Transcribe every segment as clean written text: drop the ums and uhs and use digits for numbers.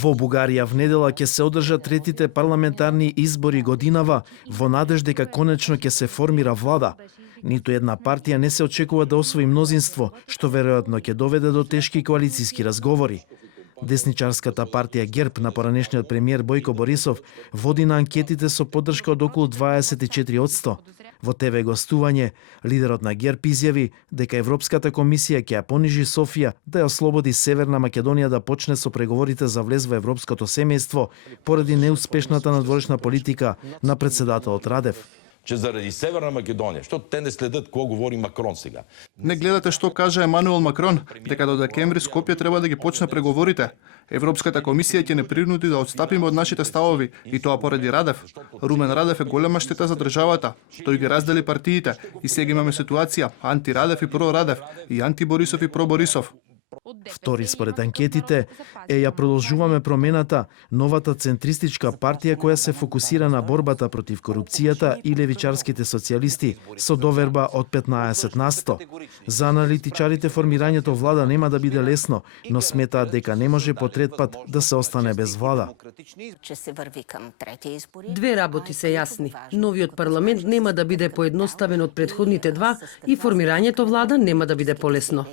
Во Бугарија внедела ќе се одржат третите парламентарни избори годинава во надеж дека конечно ќе се формира влада. Ниту една партија не се очекува да освои мнозинство, што веројатно ќе доведе до тешки коалициски разговори. Десничарската партија ГЕРБ на поранешниот премиер Бојко Борисов води на анкетите со поддршка од околу 24%. Во ТВ гостување, лидерот на ГЕРБ изјави дека Европската комисија ќе ја понижи Софија да ја ослободи Северна Македонија да почне со преговорите за влез во европското семејство поради неуспешната надворешна политика на претседателот Радев. Че заради Северна Македонија, што те не следат кога говори Макрон сега. Не гледате што кажа Емануел Макрон, дека до декември Скопје треба да ги почне преговорите. Европската комисија ќе не принуди да отстапиме од нашите ставови, и тоа поради Радев. Румен Радев е голема штета за државата. Тој ги раздели партиите и сега имаме ситуација анти-Радев и про-Радев и анти-Борисов и про-Борисов. Втори според анкетите е ја продолжуваме промената, новата центристичка партија која се фокусира на борбата против корупцијата и левичарските социјалисти со доверба од 15%. За аналитичарите формирањето влада нема да биде лесно, но сметаат дека не може по трет пат да се остане без влада. Две работи се јасни. Новиот парламент нема да биде поедноставен од претходните два и формирањето влада нема да биде полесно.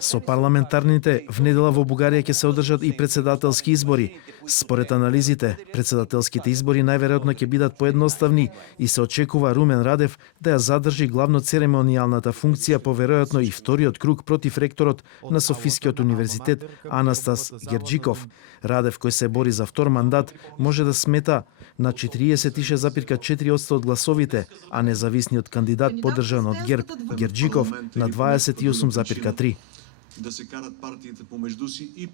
Со парламентарните внедела во Бугарија ќе се одржат и претседателски избори. Според анализите, претседателските избори најверојатно ќе бидат поедноставни и се очекува Румен Радев да ја задржи главно церемонијалната функција по веројатно и вториот круг против ректорот на Софискиот универзитет Анастас Герџиков. Радев, кој се бори за втор мандат, може да смета на 46,4% од гласовите, а независниот кандидат поддржан од ГЕРБ Герџиков на 28,3%. Да се карат партиите помеѓу си и